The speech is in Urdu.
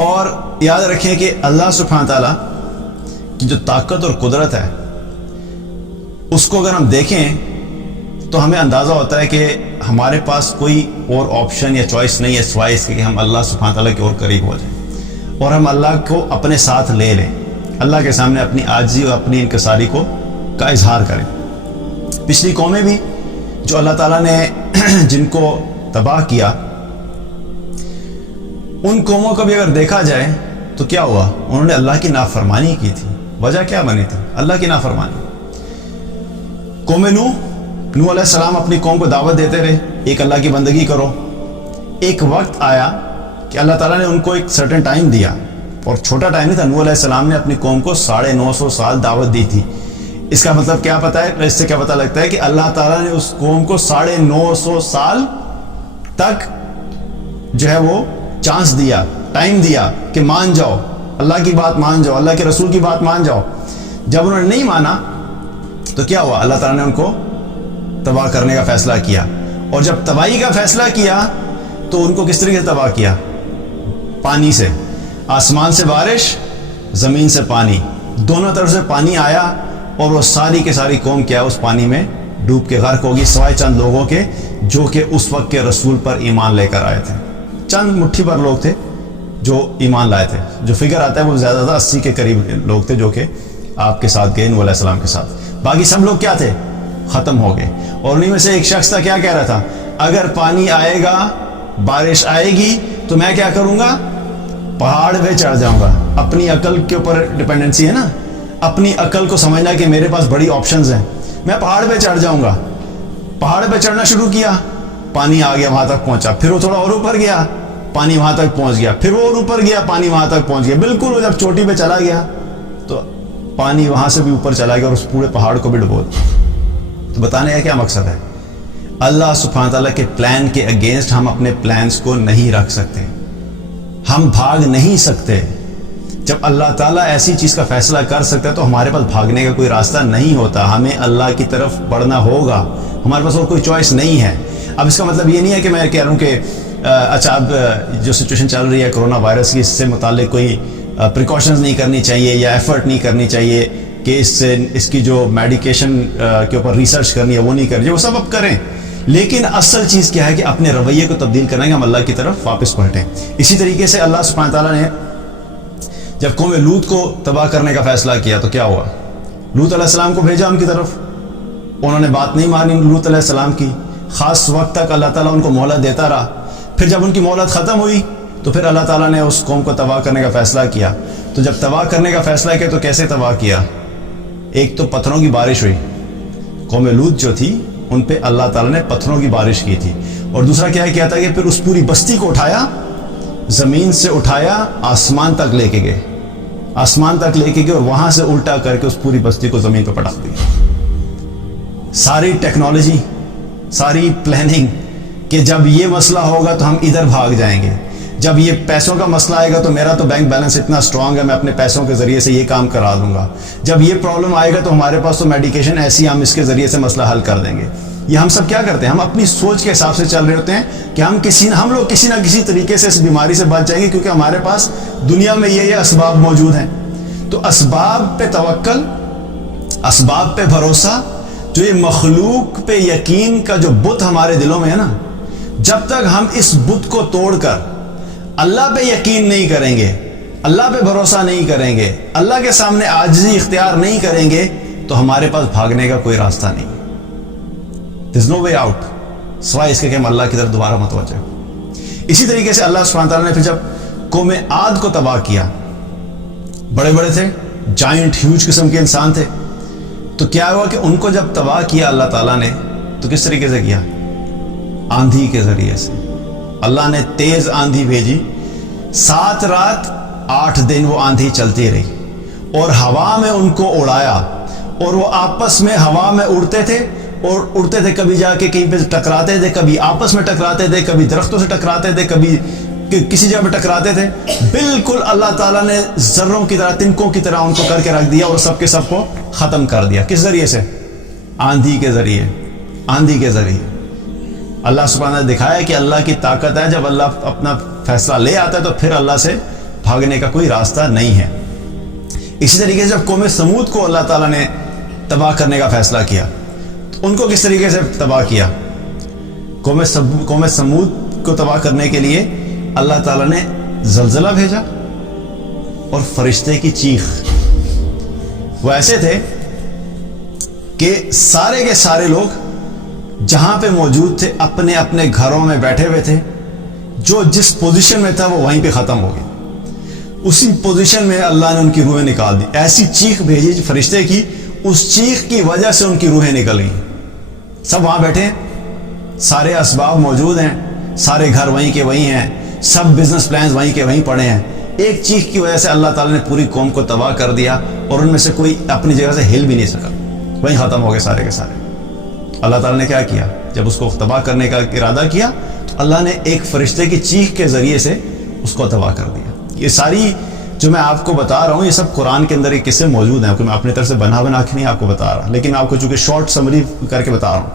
اور یاد رکھیں کہ اللہ سبحانہ تعالیٰ کی جو طاقت اور قدرت ہے اس کو اگر ہم دیکھیں تو ہمیں اندازہ ہوتا ہے کہ ہمارے پاس کوئی اور آپشن یا چوائس نہیں ہے سوائے اس کے کہ ہم اللہ سبحانہ تعالیٰ کے اور قریب ہو جائیں اور ہم اللہ کو اپنے ساتھ لے لیں، اللہ کے سامنے اپنی عاجزی اور اپنی انکساری کا اظہار کریں۔ پچھلی قومیں بھی جو اللہ تعالیٰ نے جن کو تباہ کیا، ان قوموں کو بھی اگر دیکھا جائے تو کیا ہوا؟ انہوں نے اللہ کی نافرمانی کی تھی۔ وجہ کیا بنی تھی؟ اللہ کی نافرمانی۔ قوم نوح علیہ السلام اپنی قوم کو دعوت دیتے رہے، ایک اللہ کی بندگی کرو۔ ایک وقت آیا کہ اللہ تعالیٰ نے ان کو ایک سرٹن ٹائم دیا، اور چھوٹا ٹائم نہیں تھا۔ نوح علیہ السلام نے اپنی قوم کو 950 سال دعوت دی تھی۔ اس کا مطلب کیا پتہ ہے؟ اس سے کیا پتہ لگتا ہے کہ اللہ تعالیٰ نے اس قوم کو 950 سال تک جو ہے وہ چانس دیا، ٹائم دیا کہ مان جاؤ، اللہ کی بات مان جاؤ، اللہ کے رسول کی بات مان جاؤ۔ جب انہوں نے نہیں مانا تو کیا ہوا؟ اللہ تعالیٰ نے ان کو تباہ کرنے کا فیصلہ کیا، اور جب تباہی کا فیصلہ کیا تو ان کو کس طریقے سے تباہ کیا؟ پانی سے، آسمان سے بارش، زمین سے پانی، دونوں طرف سے پانی آیا، اور وہ ساری کی ساری قوم کیا اس پانی میں ڈوب کے غرق ہوگی، سوائے چند لوگوں کے جو کہ اس وقت کے رسول پر ایمان لے کر آئے تھے۔ چند مٹھی پر لوگ تھے جو ایمان لائے تھے، جو فگر آتا ہے وہ زیادہ 80 کے قریب لوگ تھے جو کہ آپ کے ساتھ گئے نوح علیہ السلام کے ساتھ۔ باقی سب لوگ کیا تھے؟ ختم ہو گئے۔ اور انہیں میں سے ایک شخص تھا، کیا کہہ رہا تھا؟ اگر پانی آئے گا، بارش آئے گی تو میں کیا کروں گا؟ پہاڑ پہ چڑھ جاؤں گا۔ اپنی عقل کے اوپر ڈپینڈنسی ہے نا، اپنی عقل کو سمجھنا کہ میرے پاس بڑی آپشنز ہیں، میں پہاڑ پہ چڑھ جاؤں گا۔ پہاڑ پہ چڑھنا شروع کیا، پانی آ گیا، وہاں تک پہنچا، پھر وہ تھوڑا اور اوپر گیا، پانی وہاں تک پہنچ گیا، پھر وہ اور اوپر گیا، پانی وہاں تک پہنچ گیا۔ بالکل وہ جب چوٹی پہ چلا گیا تو پانی وہاں سے بھی اوپر چلا گیا اور اس پورے پہاڑ کو بھی ڈبو دیا۔ تو بتانے کا کیا مقصد ہے؟ اللہ سبحانہ تعالیٰ کے پلان کے اگینسٹ ہم اپنے پلانز کو نہیں رکھ سکتے، ہم بھاگ نہیں سکتے۔ جب اللہ تعالیٰ ایسی چیز کا فیصلہ کر سکتا ہے تو ہمارے پاس بھاگنے کا کوئی راستہ نہیں ہوتا، ہمیں اللہ کی طرف بڑھنا ہوگا، ہمارے پاس اور کوئی چوائس نہیں ہے۔ اب اس کا مطلب یہ نہیں ہے کہ میں کہہ رہا ہوں کہ اچھا اب جو سچویشن چل رہی ہے کرونا وائرس کی، اس سے متعلق کوئی پریکاشنز نہیں کرنی چاہیے یا ایفرٹ نہیں کرنی چاہیے کہ اس کی جو میڈیکیشن کے اوپر ریسرچ کرنی ہے وہ نہیں کرنی، وہ سب اب کریں، لیکن اصل چیز کیا ہے کہ اپنے رویے کو تبدیل کرنا ہے کہ ہم اللہ کی طرف واپس پلٹیں۔ اسی طریقے سے اللہ سبحانہ تعالیٰ نے جب قوم لوط کو تباہ کرنے کا فیصلہ کیا تو کیا ہوا؟ لوط علیہ السلام کو بھیجا ان کی طرف، انہوں نے بات نہیں مانی لوط علیہ السلام کی، خاص وقت تک اللہ تعالیٰ ان کو مہلت دیتا رہا۔ پھر جب ان کی مہلت ختم ہوئی تو پھر اللہ تعالیٰ نے اس قوم کو تباہ کرنے کا فیصلہ کیا۔ تو جب تباہ کرنے کا فیصلہ کیا تو کیسے تباہ کیا؟ ایک تو پتھروں کی بارش ہوئی، قوم لوط جو تھی ان پہ اللہ تعالیٰ نے پتھروں کی بارش کی تھی، اور دوسرا کیا تھا کہ پھر اس پوری بستی کو اٹھایا، زمین سے اٹھایا، آسمان تک لے کے گئے، آسمان تک لے کے گئے، اور وہاں سے الٹا کر کے اس پوری بستی کو زمین پہ پٹک دی۔ ساری ٹیکنالوجی، ساری پلاننگ کہ جب یہ مسئلہ ہوگا تو ہم ادھر بھاگ جائیں گے، جب یہ پیسوں کا مسئلہ آئے گا تو میرا تو بینک بیلنس اتنا سٹرونگ ہے میں اپنے پیسوں کے ذریعے سے یہ کام کرا دوں گا، جب یہ پرابلم آئے گا تو ہمارے پاس تو میڈیکیشن ایسی ہم اس کے ذریعے سے مسئلہ حل کر دیں گے۔ یہ ہم سب کیا کرتے ہیں؟ ہم اپنی سوچ کے حساب سے چل رہے ہوتے ہیں کہ ہم لوگ کسی نہ کسی طریقے سے اس بیماری سے بچ جائیں گے کیونکہ ہمارے پاس دنیا میں یہ اسباب موجود ہیں۔ تو اسباب پہ توکل، اسباب پہ بھروسہ، جو یہ مخلوق پہ یقین کا جو بت ہمارے دلوں میں ہے نا، جب تک ہم اس بت کو توڑ کر اللہ پہ یقین نہیں کریں گے، اللہ پہ بھروسہ نہیں کریں گے، اللہ کے سامنے عاجزی اختیار نہیں کریں گے تو ہمارے پاس بھاگنے کا کوئی راستہ نہیں۔ There's no way out سوائے اس کے کہ ہم اللہ کی طرف دوبارہ متوجہ۔ اسی طریقے سے اللہ سبحانہ تعالیٰ نے پھر جب قوم عاد کو تباہ کیا، بڑے بڑے تھے، جائنٹ ہیوج قسم کے انسان تھے، تو کیا ہوا کہ ان کو جب تباہ کیا اللہ تعالیٰ نے تو کس طریقے سے کیا؟ آندھی کے ذریعے سے۔ اللہ نے تیز آندھی بھیجی، 7 رات 8 دن وہ آندھی چلتی رہی، اور ہوا میں ان کو اڑایا، اور وہ آپس میں ہوا میں اڑتے تھے، اور اڑتے تھے، کبھی جا کے کہیں پہ ٹکراتے تھے، کبھی آپس میں ٹکراتے تھے، کبھی درختوں سے ٹکراتے تھے، کبھی کسی جگہ پہ ٹکراتے تھے۔ بالکل اللہ تعالیٰ نے ذروں کی طرح، تنکوں کی طرح ان کو کر کے رکھ دیا اور سب کے سب کو ختم کر دیا۔ کس ذریعے سے؟ آندھی کے ذریعے۔ آندھی کے ذریعے اللہ سبحانہ نے دکھایا کہ اللہ کی طاقت ہے، جب اللہ اپنا فیصلہ لے آتا ہے تو پھر اللہ سے بھاگنے کا کوئی راستہ نہیں ہے۔ اسی طریقے سے جب قوم سمود کو اللہ تعالیٰ نے تباہ کرنے کا فیصلہ کیا تو ان کو کس طریقے سے تباہ کیا؟ قوم سمود کو تباہ کرنے کے لیے اللہ تعالیٰ نے زلزلہ بھیجا اور فرشتے کی چیخ۔ وہ ایسے تھے کہ سارے کے سارے لوگ جہاں پہ موجود تھے اپنے اپنے گھروں میں بیٹھے ہوئے تھے، جو جس پوزیشن میں تھا وہ وہیں پہ ختم ہو گیا۔ اسی پوزیشن میں اللہ نے ان کی روحیں نکال دی، ایسی چیخ بھیجی فرشتے کی، اس چیخ کی وجہ سے ان کی روحیں نکل گئیں۔ سب وہاں بیٹھے ہیں، سارے اسباب موجود ہیں، سارے گھر وہیں کے وہیں ہیں، سب بزنس پلانز وہیں کے وہیں پڑے ہیں، ایک چیخ کی وجہ سے اللہ تعالیٰ نے پوری قوم کو تباہ کر دیا اور ان میں سے کوئی اپنی جگہ سے ہل بھی نہیں سکا، وہیں ختم ہو گئے سارے کے سارے۔ اللہ تعالیٰ نے کیا کیا؟ جب اس کو تباہ کرنے کا ارادہ کیا تو اللہ نے ایک فرشتے کی چیخ کے ذریعے سے اس کو تباہ کر دیا۔ یہ ساری جو میں آپ کو بتا رہا ہوں یہ سب قرآن کے اندر یہ قصے موجود ہیں، کہ میں اپنی طرف سے بنا کے نہیں آپ کو بتا رہا، لیکن میں آپ کو چونکہ شارٹ سمری کر کے بتا رہا ہوں۔